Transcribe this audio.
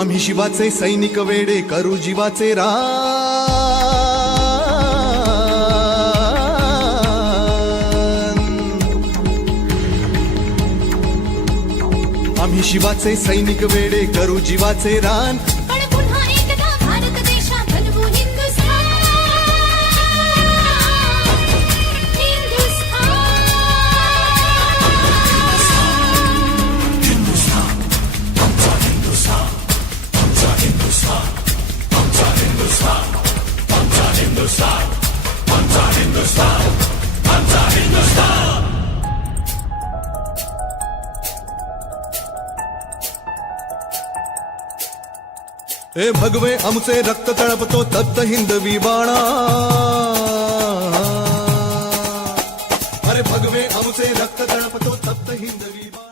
आम्ही शिवाचे सैनिक वेडे करू जीवाचे रान। आम्ही शिवाचे सैनिक वेडे करू जीवाचे रान। पण पुन्हा एकदा भारत देशा बनवू हिंदुस्थान। ए भगवे आमचे रक्त तळपतो तप्त हिंदवी बाणा। अरे भगवे आमचे रक्त तळपतो तप्त हिंदवी बाणा।